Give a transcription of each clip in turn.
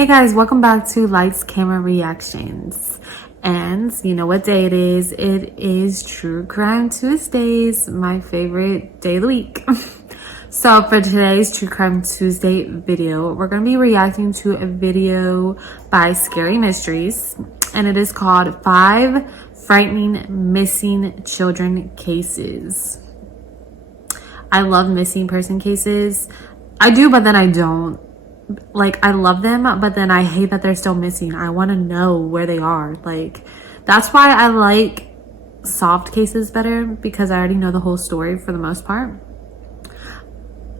Hey guys, welcome back to Lights Camera Reactions. And you know what day it is? It is True Crime Tuesdays, my favorite day of the week. So for today's True Crime Tuesday video, we're going to be reacting to a video by Scary Mysteries, and it is called 5 Frightening Missing Children Cases. I love missing person cases. I do, but then I don't. Like, I love them, but then I hate that they're still missing. I want to know where they are. Like, that's why I like solved cases better, because I already know the whole story for the most part.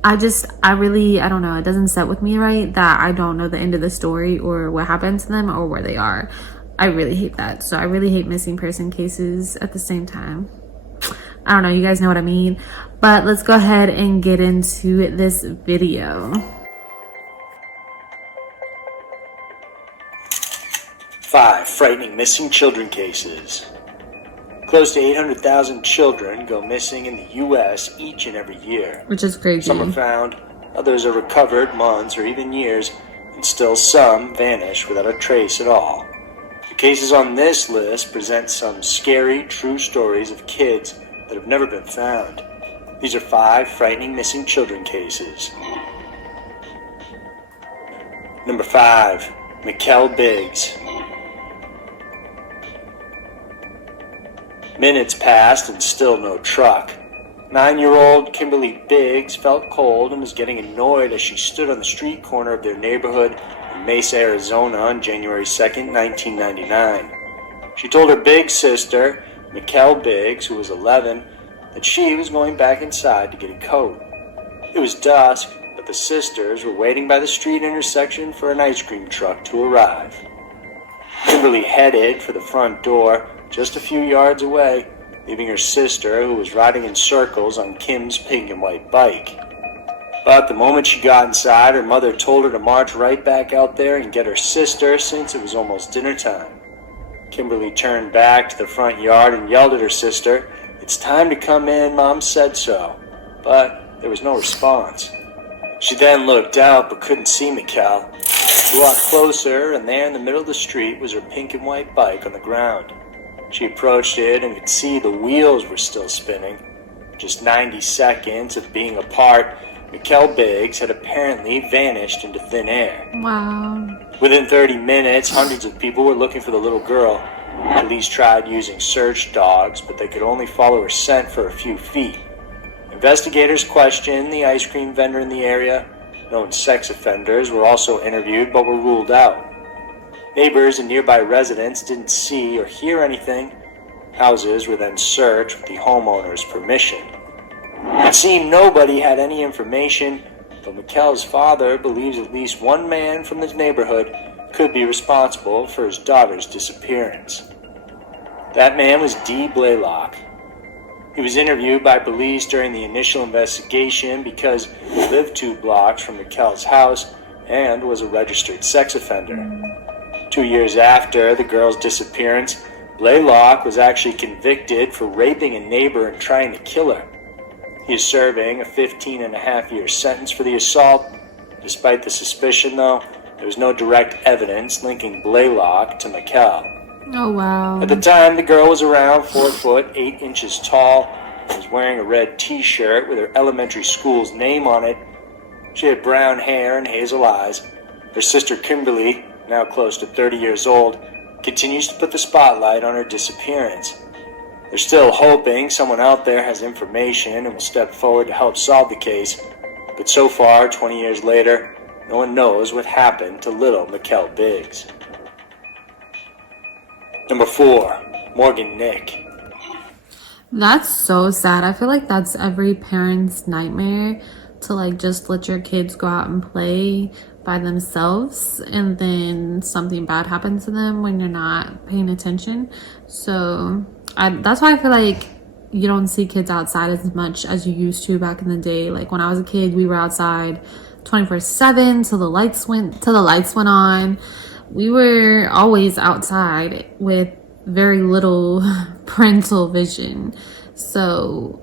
I don't know, it doesn't set with me right that I don't know the end of the story or what happened to them or where they are. I really hate that. So I really hate missing person cases at the same time. I don't know, you guys know what I mean. But let's go ahead and get into this video. 5 frightening missing children cases. Close to 800,000 children go missing in the U.S. each and every year. Which is crazy. Some are found, others are recovered months or even years, and still some vanish without a trace at all. The cases on this list present some scary, true stories of kids that have never been found. These are 5 frightening missing children cases. Number 5. Mikell Biggs. Minutes passed and still no truck. 9-year-old Kimberly Biggs felt cold and was getting annoyed as she stood on the street corner of their neighborhood in Mesa, Arizona on January 2nd, 1999. She told her big sister, Mikell Biggs, who was 11, that she was going back inside to get a coat. It was dusk, but the sisters were waiting by the street intersection for an ice cream truck to arrive. Kimberly headed for the front door, just a few yards away, leaving her sister, who was riding in circles on Kim's pink and white bike. But the moment she got inside, her mother told her to march right back out there and get her sister, since it was almost dinner time. Kimberly turned back to the front yard and yelled at her sister, "It's time to come in, Mom said so." But there was no response. She then looked out but couldn't see Mikell. She walked closer, and there in the middle of the street was her pink and white bike on the ground. She approached it and could see the wheels were still spinning. Just 90 seconds of being apart, Mikell Biggs had apparently vanished into thin air. Wow. Within 30 minutes, hundreds of people were looking for the little girl. Police tried using search dogs, but they could only follow her scent for a few feet. Investigators questioned the ice cream vendor in the area. Known sex offenders were also interviewed but were ruled out. Neighbors and nearby residents didn't see or hear anything. Houses were then searched with the homeowner's permission. It seemed nobody had any information, but Mikell's father believes at least one man from the neighborhood could be responsible for his daughter's disappearance. That man was Dee Blaylock. He was interviewed by police during the initial investigation because he lived 2 blocks from Mikell's house and was a registered sex offender. 2 years after the girl's disappearance, Blaylock was actually convicted for raping a neighbor and trying to kill her. He is serving a 15-and-a-half-year sentence for the assault. Despite the suspicion, though, there was no direct evidence linking Blaylock to Mikell. Oh, wow. At the time, the girl was around 4 foot 8 inches tall and was wearing a red t-shirt with her elementary school's name on it. She had brown hair and hazel eyes. Her sister Kimberly, now close to 30 years old, continues to put the spotlight on her disappearance. They're still hoping someone out there has information and will step forward to help solve the case, but so far, 20 years later, no one knows what happened to little Mikell Biggs. Number 4. Morgan Nick. That's so sad. I feel like that's every parent's nightmare, to like just let your kids go out and play by themselves and then something bad happens to them when you're not paying attention. So that's why I feel like you don't see kids outside as much as you used to back in the day. Like when I was a kid, we were outside 24/7 till the lights went on. We were always outside with very little parental vision. So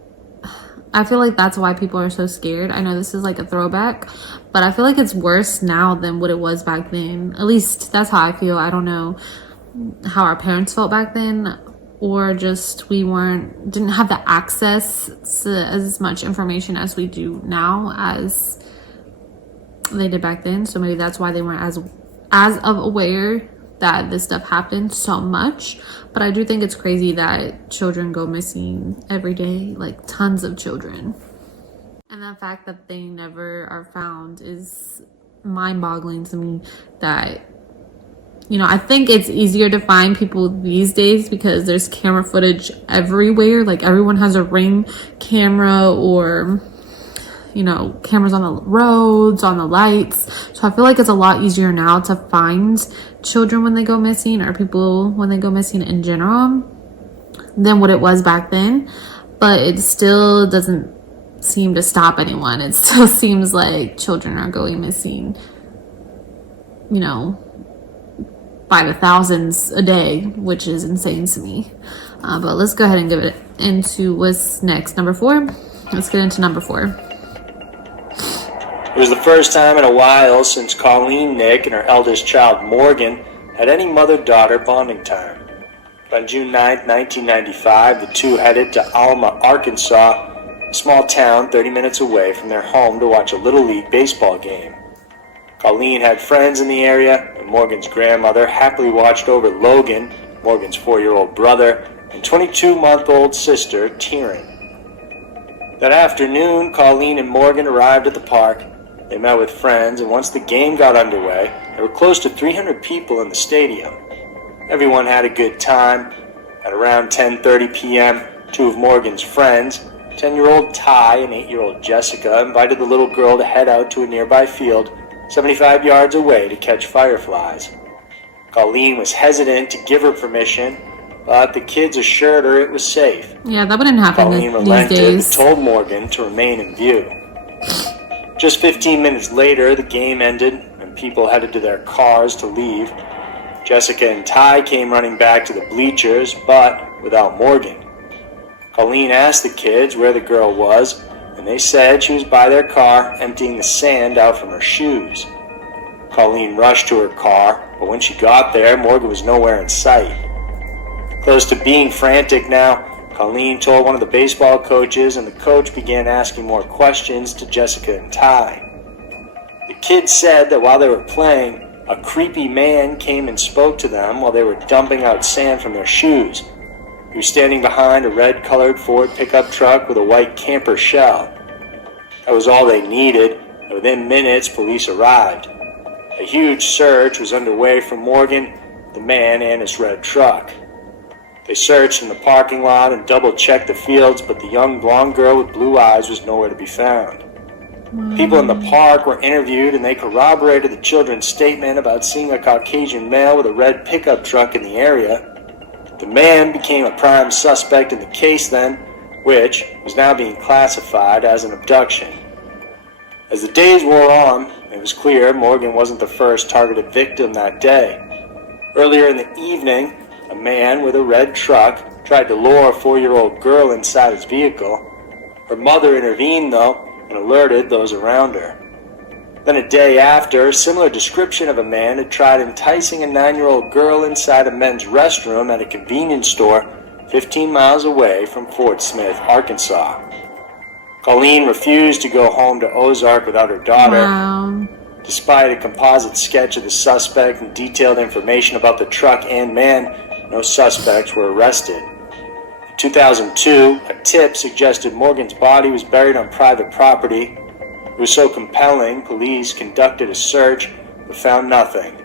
I feel like that's why people are so scared. I know this is like a throwback, but I feel like it's worse now than what it was back then. At least that's how I feel. I don't know how our parents felt back then, or just we didn't have the access to as much information as we do now as they did back then. So maybe that's why they weren't as of aware that this stuff happened so much. But I do think it's crazy that children go missing every day, like tons of children. And the fact that they never are found is mind-boggling to me. That, you know, I think it's easier to find people these days because there's camera footage everywhere. Like everyone has a Ring camera, or, you know, cameras on the roads, on the lights. So I feel like it's a lot easier now to find children when they go missing, or people when they go missing in general, than what it was back then. But it still doesn't seem to stop anyone. It still seems like children are going missing, you know, by the thousands a day, which is insane to me. But let's go ahead and give it into what's next. Number 4. Let's get into number 4. It was the first time in a while since Colleen Nick and her eldest child Morgan had any mother-daughter bonding time. On June 9, 1995, the two headed to Alma, Arkansas, a small town 30 minutes away from their home, to watch a Little League baseball game. Colleen had friends in the area, and Morgan's grandmother happily watched over Logan, Morgan's 4-year-old brother, and 22-month-old sister, Tyrion. That afternoon, Colleen and Morgan arrived at the park. They met with friends, and once the game got underway, there were close to 300 people in the stadium. Everyone had a good time. At around 10:30 p.m., two of Morgan's friends, 10-year-old Ty and 8-year-old Jessica, invited the little girl to head out to a nearby field 75 yards away to catch fireflies. Colleen was hesitant to give her permission, but the kids assured her it was safe. Yeah, that wouldn't happen Colleen these relented days. and told Morgan to remain in view. Just 15 minutes later, the game ended, and people headed to their cars to leave. Jessica and Ty came running back to the bleachers, but without Morgan. Colleen asked the kids where the girl was, and they said she was by their car, emptying the sand out from her shoes. Colleen rushed to her car, but when she got there, Morgan was nowhere in sight. Close to being frantic now, Colleen told one of the baseball coaches, and the coach began asking more questions to Jessica and Ty. The kids said that while they were playing, a creepy man came and spoke to them while they were dumping out sand from their shoes. He was standing behind a red-colored Ford pickup truck with a white camper shell. That was all they needed, and within minutes, police arrived. A huge search was underway for Morgan, the man, and his red truck. They searched in the parking lot and double-checked the fields, but the young blonde girl with blue eyes was nowhere to be found. People in the park were interviewed, and they corroborated the children's statement about seeing a Caucasian male with a red pickup truck in the area. The man became a prime suspect in the case then, which was now being classified as an abduction. As the days wore on, it was clear Morgan wasn't the first targeted victim that day. Earlier in the evening, a man with a red truck tried to lure a 4-year-old girl inside his vehicle. Her mother intervened, though, and alerted those around her. Then a day after, a similar description of a man had tried enticing a 9-year-old girl inside a men's restroom at a convenience store 15 miles away from Fort Smith, Arkansas. Colleen refused to go home to Ozark without her daughter. Wow. Despite a composite sketch of the suspect and detailed information about the truck and man, no suspects were arrested. In 2002, a tip suggested Morgan's body was buried on private property. It was so compelling, police conducted a search but found nothing.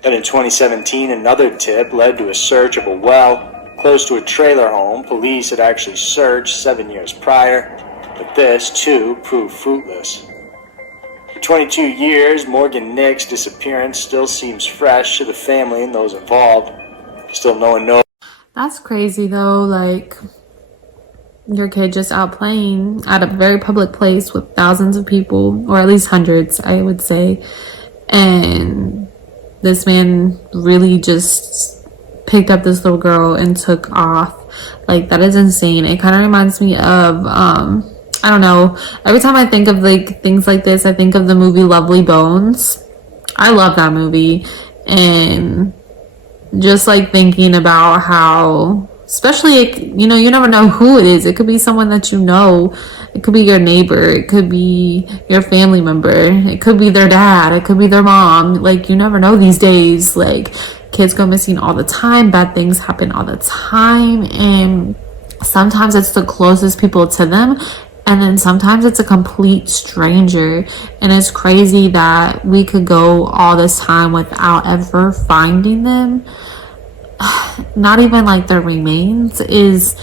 Then in 2017, another tip led to a search of a well close to a trailer home police had actually searched 7 years prior, but this, too, proved fruitless. For 22 years, Morgan Nick's disappearance still seems fresh to the family and those involved. Still no one knows. That's crazy though, like your kid just out playing at a very public place with thousands of people, or at least hundreds, I would say, and this man really just picked up this little girl and took off. Like, that is insane. It kind of reminds me of I don't know. Every time I think of like things like this, I think of the movie Lovely Bones. I love that movie. And just like thinking about how, especially, you know, you never know who it is. It could be someone that you know. It could be your neighbor. It could be your family member. It could be their dad. It could be their mom. Like, you never know these days. Like, kids go missing all the time. Bad things happen all the time. And sometimes it's the closest people to them. And then sometimes it's a complete stranger. And it's crazy that we could go all this time without ever finding them. Not even like their remains is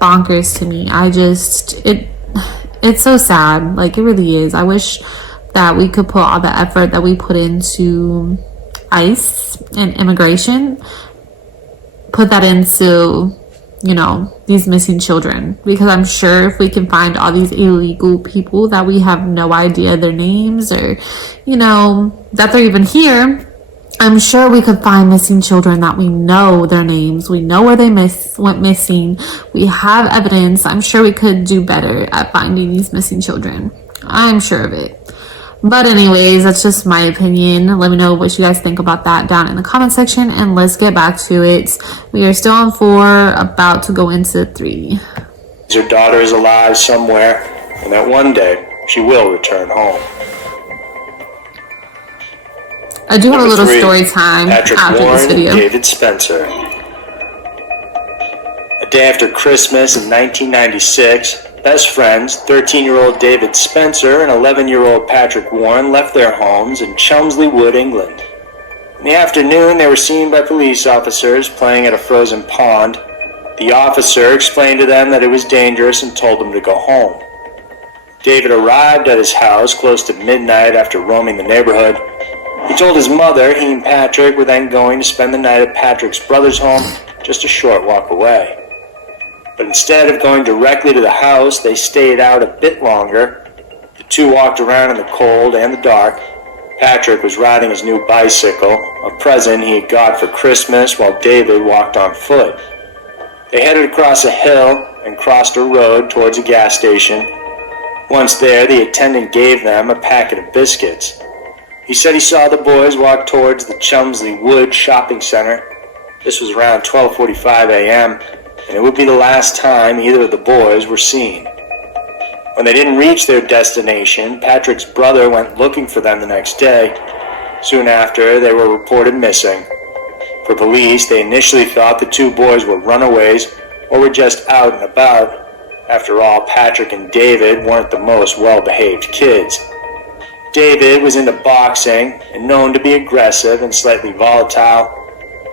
bonkers to me. It's so sad. Like, it really is. I wish that we could put all the effort that we put into ICE and immigration, put that into, you know, these missing children. Because I'm sure if we can find all these illegal people that we have no idea their names or, you know, that they're even here, I'm sure we could find missing children that we know their names. We know where they went missing. We have evidence. I'm sure we could do better at finding these missing children. I'm sure of it. But anyways, that's just my opinion. Let me know what you guys think about that down in the comment section, and let's get back to it. We are still on 4, about to go into 3. Her daughter is alive somewhere, and that one day she will return home. I do have a little 3, story time Patrick after Warren this video. And David Spencer. A day after Christmas in 1996, best friends, 13-year-old David Spencer and 11-year-old Patrick Warren, left their homes in Chelmsley Wood, England. In the afternoon, they were seen by police officers playing at a frozen pond. The officer explained to them that it was dangerous and told them to go home. David arrived at his house close to midnight after roaming the neighborhood. He told his mother he and Patrick were then going to spend the night at Patrick's brother's home, just a short walk away. But instead of going directly to the house, they stayed out a bit longer. The two walked around in the cold and the dark. Patrick was riding his new bicycle, a present he had got for Christmas, while David walked on foot. They headed across a hill and crossed a road towards a gas station. Once there, the attendant gave them a packet of biscuits. He said he saw the boys walk towards the Chelmsley Wood shopping center. This was around 12:45 a.m., and it would be the last time either of the boys were seen. When they didn't reach their destination, Patrick's brother went looking for them the next day. Soon after, they were reported missing. For police, they initially thought the two boys were runaways or were just out and about. After all, Patrick and David weren't the most well-behaved kids. David was into boxing and known to be aggressive and slightly volatile.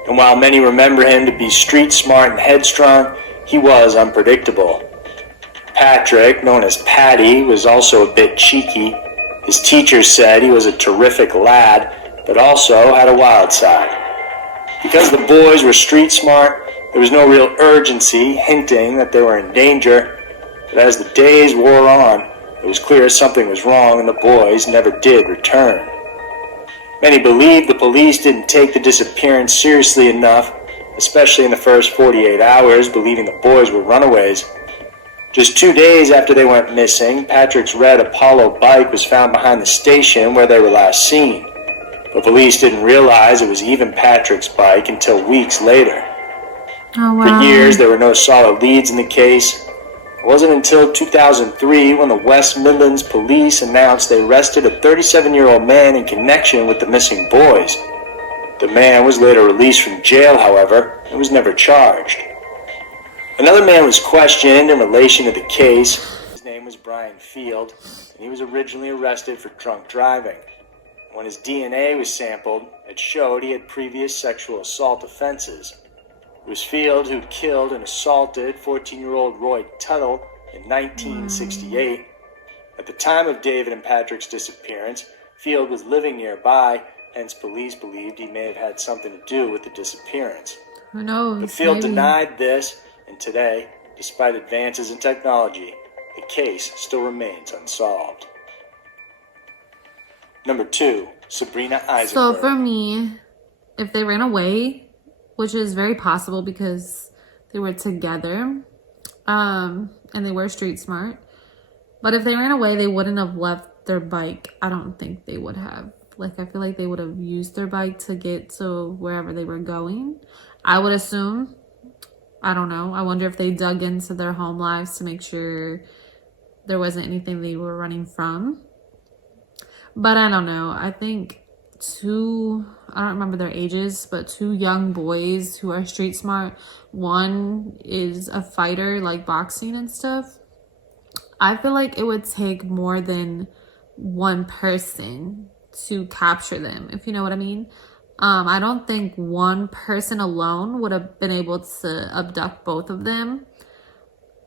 And while many remember him to be street smart and headstrong, he was unpredictable. Patrick, known as Patty, was also a bit cheeky. His teachers said he was a terrific lad, but also had a wild side. Because the boys were street smart, there was no real urgency hinting that they were in danger. But as the days wore on, it was clear something was wrong and the boys never did return. Many believed the police didn't take the disappearance seriously enough, especially in the first 48 hours, believing the boys were runaways. Just 2 days after they went missing, Patrick's red Apollo bike was found behind the station where they were last seen. But police didn't realize it was even Patrick's bike until weeks later. Oh, wow. For years, there were no solid leads in the case. It wasn't until 2003 when the West Midlands police announced they arrested a 37-year-old man in connection with the missing boys. The man was later released from jail, however, and was never charged. Another man was questioned in relation to the case. His name was Brian Field, and he was originally arrested for drunk driving. When his DNA was sampled, it showed he had previous sexual assault offenses. It was Field who killed and assaulted 14-year-old Roy Tuttle in 1968. At the time of David and Patrick's disappearance, Field was living nearby, hence police believed he may have had something to do with the disappearance. Who knows? But Field Maybe. denied this, and today, despite advances in technology, the case still remains unsolved. Number 2, Sabrina Eisenberg. So for me, if they ran away, which is very possible because they were together, and they were street smart, But if they ran away, they wouldn't have left their bike. I don't think they would have. Like, I feel like they would have used their bike to get to wherever they were going. I would assume. I don't know. I wonder if they dug into their home lives to make sure there wasn't anything they were running from. But I don't know. I think I don't remember their ages, but two young boys who are street smart. One is a fighter, like boxing and stuff. I feel like it would take more than one person to capture them, if you know what I mean. I don't think one person alone would have been able to abduct both of them,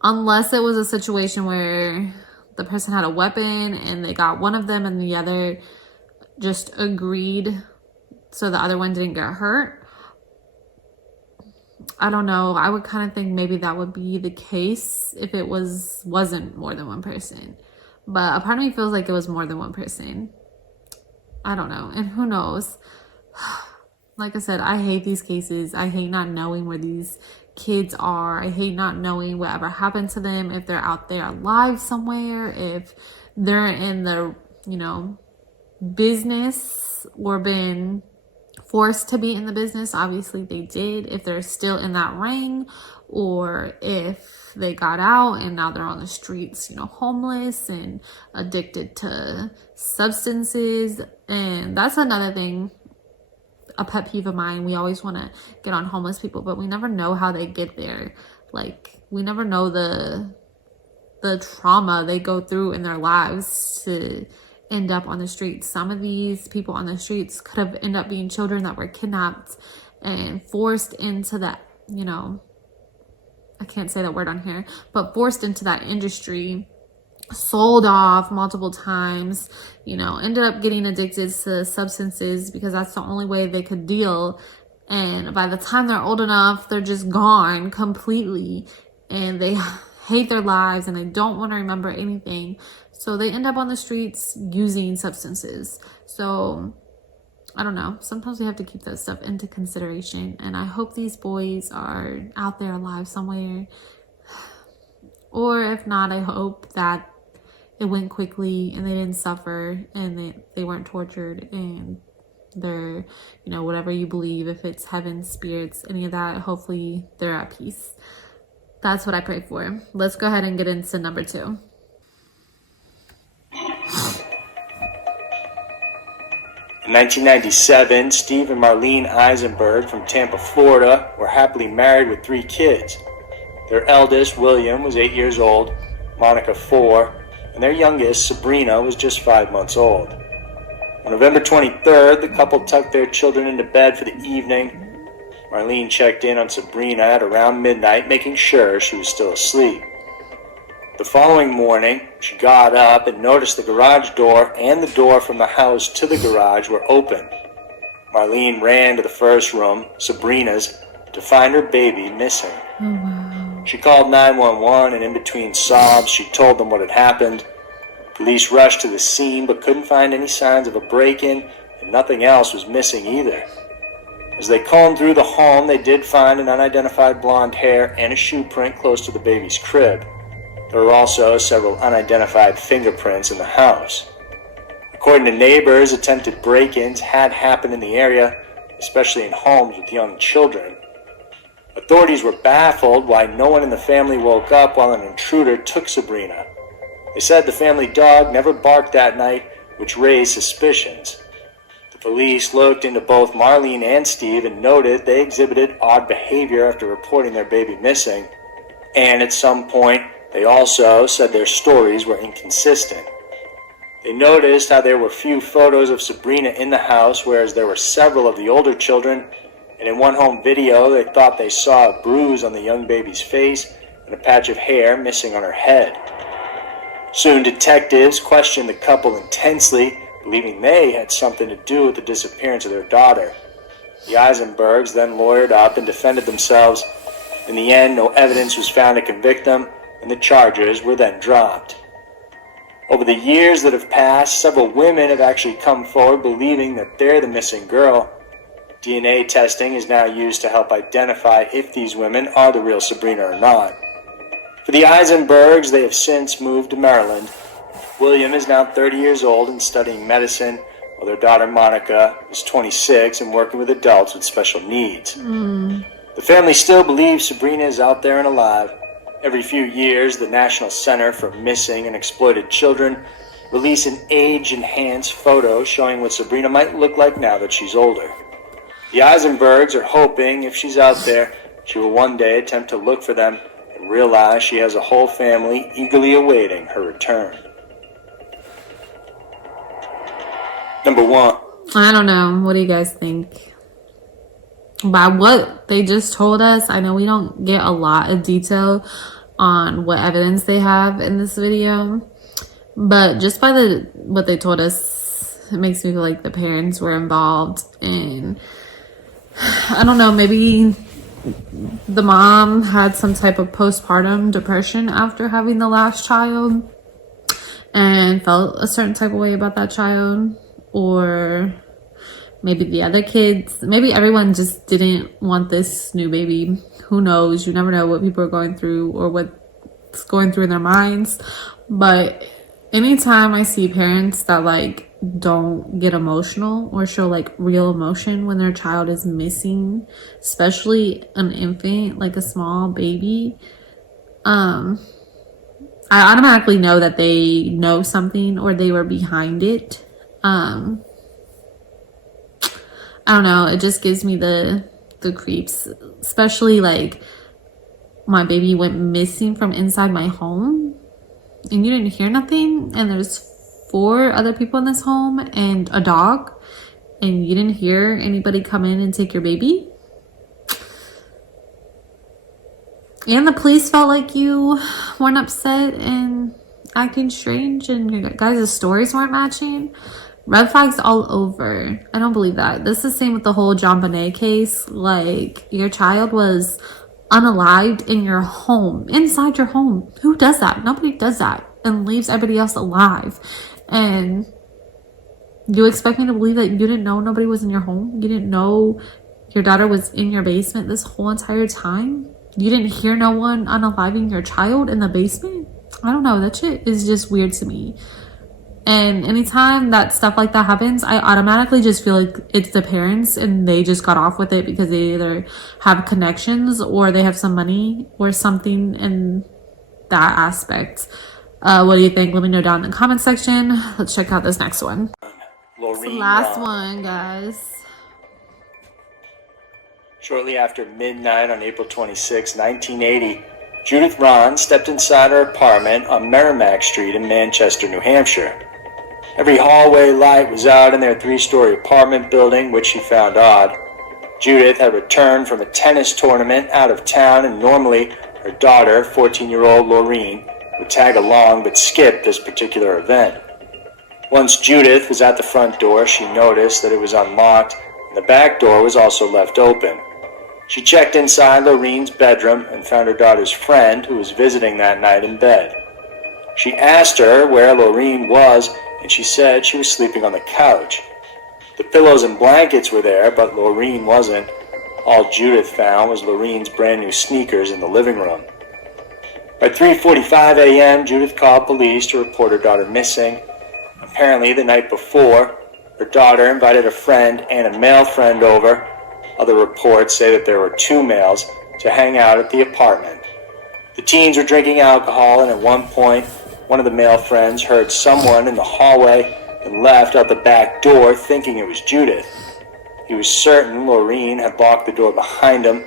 unless it was a situation where the person had a weapon and they got one of them and the other just agreed so the other one didn't get hurt. I don't know. I would kind of think maybe that would be the case if it wasn't more than one person. But a part of me feels like it was more than one person. I don't know. And who knows? Like I said, I hate these cases. I hate not knowing where these kids are. I hate not knowing whatever happened to them, if they're out there alive somewhere, if they're in the, business or been forced to be in the business. Obviously they did. If they're still in that ring, or if they got out and now they're on the streets, homeless and addicted to substances. And that's another thing, a pet peeve of mine. We always want to get on homeless people, but we never know how they get there. Like, we never know the trauma they go through in their lives to end up on the streets. Some of these people on the streets could have ended up being children that were kidnapped and forced into that, I can't say that word on here, but forced into that industry, sold off multiple times, ended up getting addicted to substances because that's the only way they could deal. And by the time they're old enough, they're just gone completely and they hate their lives and they don't want to remember anything. So they end up on the streets using substances. So I don't know. Sometimes we have to keep that stuff into consideration. And I hope these boys are out there alive somewhere. Or if not, I hope that it went quickly and they didn't suffer and they weren't tortured and they're, whatever you believe, if it's heaven, spirits, any of that, hopefully they're at peace. That's what I pray for. Let's go ahead and get into number 2. In 1997, Steve and Marlene Eisenberg from Tampa, Florida, were happily married with 3 kids. Their eldest, William, was 8 years old, Monica 4, and their youngest, Sabrina, was just 5 months old. On November 23rd, the couple tucked their children into bed for the evening. Marlene checked in on Sabrina at around midnight, making sure she was still asleep. The following morning, she got up and noticed the garage door and the door from the house to the garage were open. Marlene ran to the first room, Sabrina's, to find her baby missing. Oh, wow. She called 911 and in between sobs, she told them what had happened. Police rushed to the scene but couldn't find any signs of a break-in, and nothing else was missing either. As they combed through the home, they did find an unidentified blonde hair and a shoe print close to the baby's crib. There were also several unidentified fingerprints in the house. According to neighbors, attempted break-ins had happened in the area, especially in homes with young children. Authorities were baffled why no one in the family woke up while an intruder took Sabrina. They said the family dog never barked that night, which raised suspicions. The police looked into both Marlene and Steve and noted they exhibited odd behavior after reporting their baby missing. And at some point, they also said their stories were inconsistent. They noticed how there were few photos of Sabrina in the house, whereas there were several of the older children, and in one home video they thought they saw a bruise on the young baby's face and a patch of hair missing on her head. Soon detectives questioned the couple intensely, believing they had something to do with the disappearance of their daughter. The Eisenbergs then lawyered up and defended themselves. In the end, no evidence was found to convict them, and the charges were then dropped. Over the years that have passed, several women have actually come forward believing that they're the missing girl. DNA testing is now used to help identify if these women are the real Sabrina or not. For the Eisenbergs, they have since moved to Maryland, William is now 30 years old and studying medicine, while their daughter Monica is 26 and working with adults with special needs. The family still believes Sabrina is out there and alive. Every few years, the National Center for Missing and Exploited Children release an age-enhanced photo showing what Sabrina might look like now that she's older. The Eisenbergs are hoping if she's out there, she will one day attempt to look for them and realize she has a whole family eagerly awaiting her return. Number 1. I don't know. What do you guys think? By what they just told us, I know we don't get a lot of detail on what evidence they have in this video, but just by what they told us, it makes me feel like the parents were involved, and I don't know, maybe the mom had some type of postpartum depression after having the last child and felt a certain type of way about that child, or maybe the other kids, maybe everyone just didn't want this new baby. Who knows? You never know what people are going through or what's going through in their minds. But anytime I see parents that like don't get emotional or show like real emotion when their child is missing, especially an infant, like a small baby, I automatically know that they know something or they were behind it. I don't know, it just gives me the creeps, especially like my baby went missing from inside my home and you didn't hear nothing, and there's 4 other people in this home and a dog, and you didn't hear anybody come in and take your baby. And the police felt like you weren't upset and acting strange, and your guys' stories weren't matching. Red flags all over. I don't believe that. This is the same with the whole JonBenét case. Like, your child was unalived in your home, inside your home. Who does that? Nobody does that and leaves everybody else alive. And you expect me to believe that you didn't know nobody was in your home? You didn't know your daughter was in your basement this whole entire time? You didn't hear no one unaliving your child in the basement? I don't know. That shit is just weird to me. And anytime that stuff like that happens, I automatically just feel like it's the parents and they just got off with it because they either have connections or they have some money or something in that aspect. What do you think? Let me know down in the comment section. Let's check out this next one. It's the last one, guys. Shortly after midnight on April 26, 1980, Judith Rahn stepped inside her apartment on Merrimack Street in Manchester, New Hampshire. Every hallway light was out in their 3-story apartment building, which she found odd. Judith had returned from a tennis tournament out of town, and normally her daughter, 14-year-old Laureen, would tag along but skip this particular event. Once Judith was at the front door, she noticed that it was unlocked, and the back door was also left open. She checked inside Laureen's bedroom and found her daughter's friend, who was visiting that night, in bed. She asked her where Laureen was, and she said she was sleeping on the couch. The pillows and blankets were there, but Laureen wasn't. All Judith found was Laureen's brand new sneakers in the living room. By 3:45 a.m., Judith called police to report her daughter missing. Apparently, the night before, her daughter invited a friend and a male friend over. Other reports say that there were 2 males to hang out at the apartment. The teens were drinking alcohol, and at one point, one of the male friends heard someone in the hallway and left out the back door thinking it was Judith. He was certain Laureen had locked the door behind him.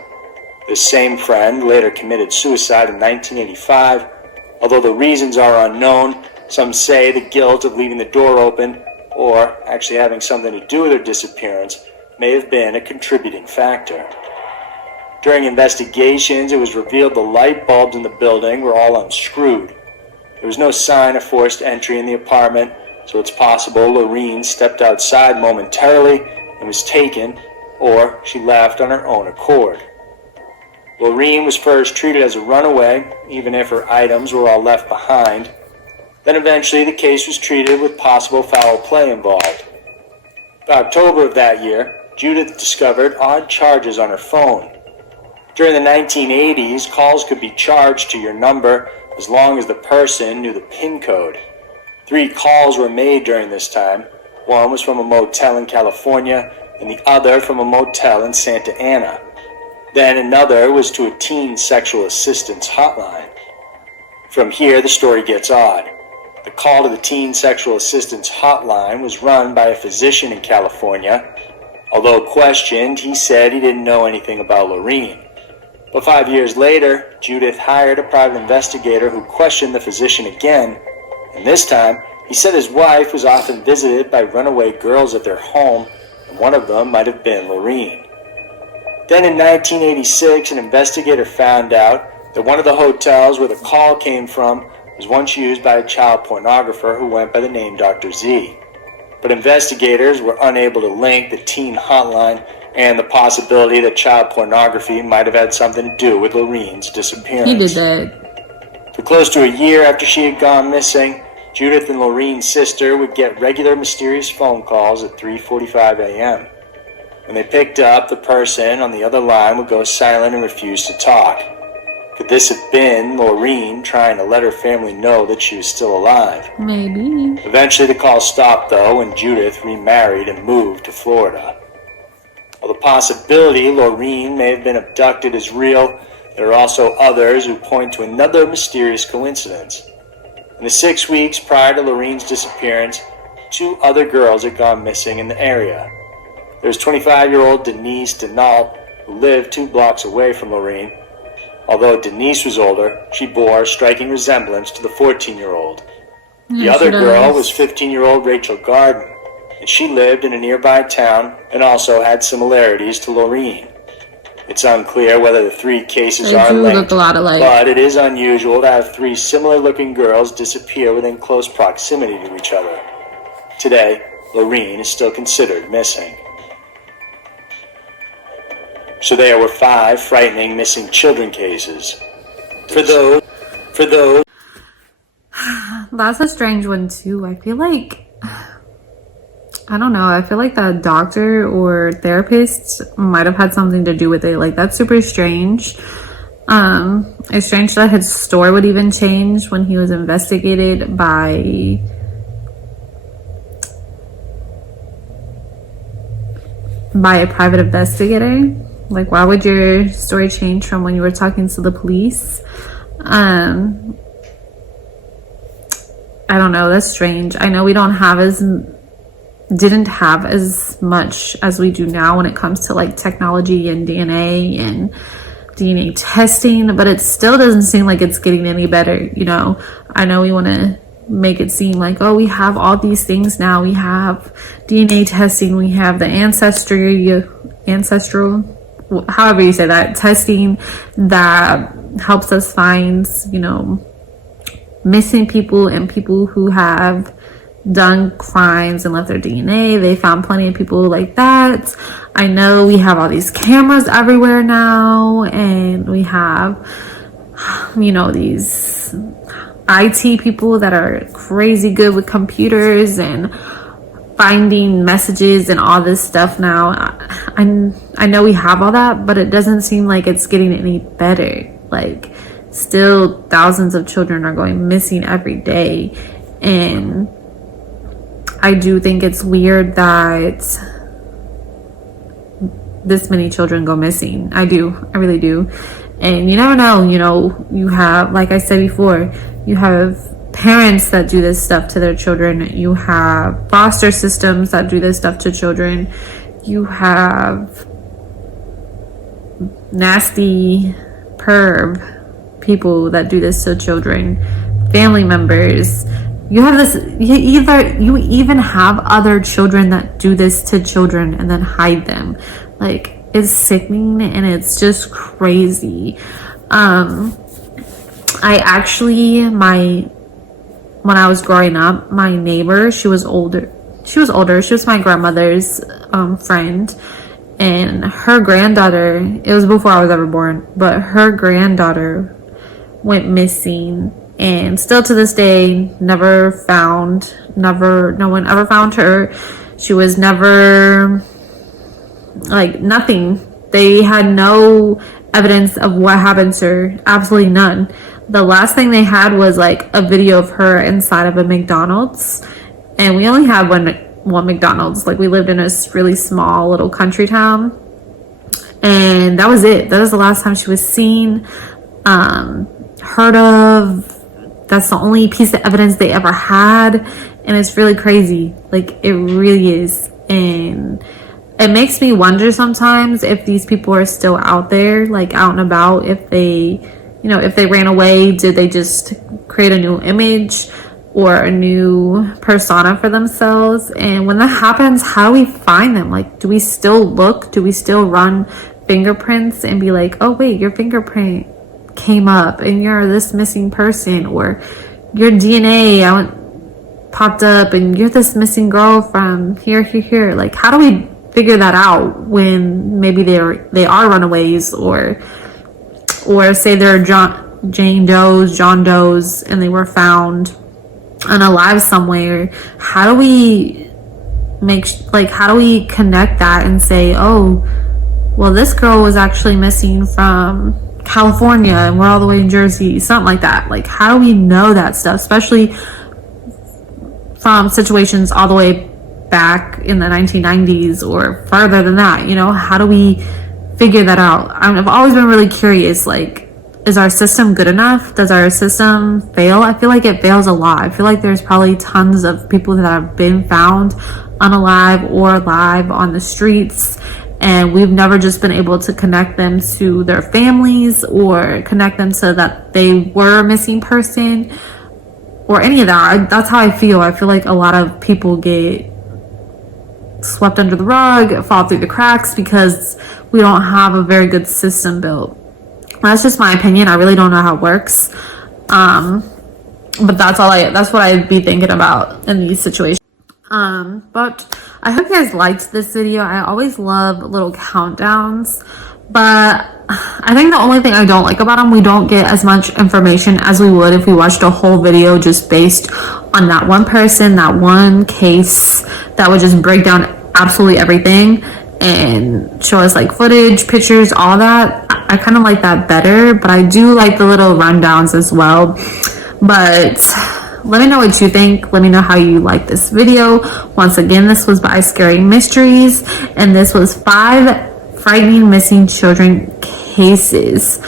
This same friend later committed suicide in 1985. Although the reasons are unknown, some say the guilt of leaving the door open or actually having something to do with her disappearance may have been a contributing factor. During investigations, it was revealed the light bulbs in the building were all unscrewed. There was no sign of forced entry in the apartment, so it's possible Laureen stepped outside momentarily and was taken, or she left on her own accord. Laureen was first treated as a runaway, even if her items were all left behind. Then eventually the case was treated with possible foul play involved. In October of that year, Judith discovered odd charges on her phone. During the 1980s, calls could be charged to your number as long as the person knew the PIN code. 3 calls were made during this time. One was from a motel in California, and the other from a motel in Santa Ana. Then another was to a teen sexual assistance hotline. From here, the story gets odd. The call to the teen sexual assistance hotline was run by a physician in California. Although questioned, he said he didn't know anything about Lorene. But 5 years later, Judith hired a private investigator who questioned the physician again, and this time, he said his wife was often visited by runaway girls at their home, and one of them might have been Lorene. Then in 1986, an investigator found out that one of the hotels where the call came from was once used by a child pornographer who went by the name Dr. Z. But investigators were unable to link the teen hotline and the possibility that child pornography might have had something to do with Lorene's disappearance. He did that. For close to a year after she had gone missing, Judith and Lorene's sister would get regular mysterious phone calls at 3:45 a.m. When they picked up, the person on the other line would go silent and refuse to talk. Could this have been Lorene trying to let her family know that she was still alive? Maybe. Eventually the call stopped though, and Judith remarried and moved to Florida. While the possibility Lorene may have been abducted is real, there are also others who point to another mysterious coincidence. In the 6 weeks prior to Lorene's disappearance, 2 other girls had gone missing in the area. There was 25-year-old Denise Denault, who lived 2 blocks away from Lorene. Although Denise was older, she bore a striking resemblance to the 14-year-old. The other girl was 15-year-old Rachel Garden, and she lived in a nearby town and also had similarities to Lorene. It's unclear whether the 3 cases are linked, look a lot alike. But it is unusual to have 3 similar-looking girls disappear within close proximity to each other. Today, Lorene is still considered missing. So there were 5 frightening missing children cases. For those... That's a strange one too. I feel like, I don't know, I feel like the doctor or therapist might have had something to do with it. Like, that's super strange. It's strange that his story would even change when he was investigated by a private investigator. Like, why would your story change from when you were talking to the police? I don't know, that's strange. I know we didn't have as much as we do now when it comes to like technology and DNA testing, but it still doesn't seem like it's getting any better. You know, I know we want to make it seem like, oh, we have all these things now. We have DNA testing, we have the ancestral, however you say that, testing that helps us find, you know, missing people and people who have done crimes and left their DNA. They found plenty of people like that. I know we have all these cameras everywhere now, and we have, you know, these IT people that are crazy good with computers and finding messages and all this stuff now. I know we have all that, but it doesn't seem like it's getting any better. Like, still thousands of children are going missing every day, and I do think it's weird that this many children go missing. I really do. And you never know, you know, you have, like I said before, you have parents that do this stuff to their children. You have foster systems that do this stuff to children. You have nasty perv people that do this to children, family members. You have this, you even have other children that do this to children and then hide them. Like, it's sickening and it's just crazy. I actually, when I was growing up, my neighbor, she was older. She was my grandmother's friend, and her granddaughter, it was before I was ever born, but her granddaughter went missing, and still to this day, no one ever found her. She was never, like, nothing. They had no evidence of what happened to her, absolutely none. The last thing they had was like a video of her inside of a McDonald's, and we only had one McDonald's. Like, we lived in a really small little country town, and that was it. That was the last time she was seen, heard of. That's the only piece of evidence they ever had, and it's really crazy. Like, it really is. And it makes me wonder sometimes if these people are still out there, like out and about. If they, if they ran away, did they just create a new image or a new persona for themselves? And when that happens, how do we find them? Like, do we still look? Do we still run fingerprints and be like, oh wait, your fingerprint came up and you're this missing person, or your DNA popped up and you're this missing girl from here. Like, how do we figure that out when maybe they are runaways, or say they're Jane Does, John Does, and they were found unalive somewhere? How do we how do we connect that and say, oh, well, this girl was actually missing from California and we're all the way in Jersey, something like that? Like, how do we know that stuff, especially from situations all the way back in the 1990s or further than that? How do we figure that out? I've always been really curious, like, is our system good enough? Does our system fail? I feel like it fails a lot. I feel like there's probably tons of people that have been found unalive or alive on the streets, and we've never just been able to connect them to their families or connect them so that they were a missing person or any of that. That's how I feel. I feel like a lot of people get swept under the rug, fall through the cracks, because we don't have a very good system built. That's just my opinion. I really don't know how it works. But that's what I'd be thinking about in these situations. But I hope you guys liked this video. I always love little countdowns, but I think the only thing I don't like about them, we don't get as much information as we would if we watched a whole video just based on that one person, that one case, that would just break down absolutely everything and show us like footage, pictures, all that. I kind of like that better, but I do like the little rundowns as well. But let me know what you think. Let me know how you like this video. Once again, this was by Scary Mysteries, and this was 5 frightening missing children cases.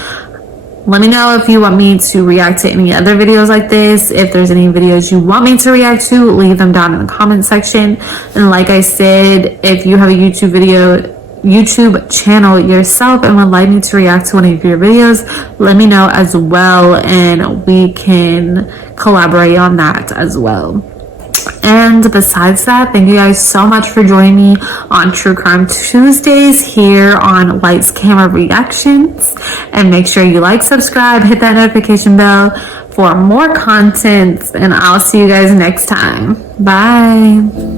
Let me know if you want me to react to any other videos like this. If there's any videos you want me to react to, leave them down in the comment section. And like I said, if you have a YouTube channel yourself and would like me to react to one of your videos, let me know as well, and we can collaborate on that as well. And besides that, thank you guys so much for joining me on True Crime Tuesdays here on Lights Camera Reactions. And make sure you like, subscribe, hit that notification bell for more content, and I'll see you guys next time. Bye.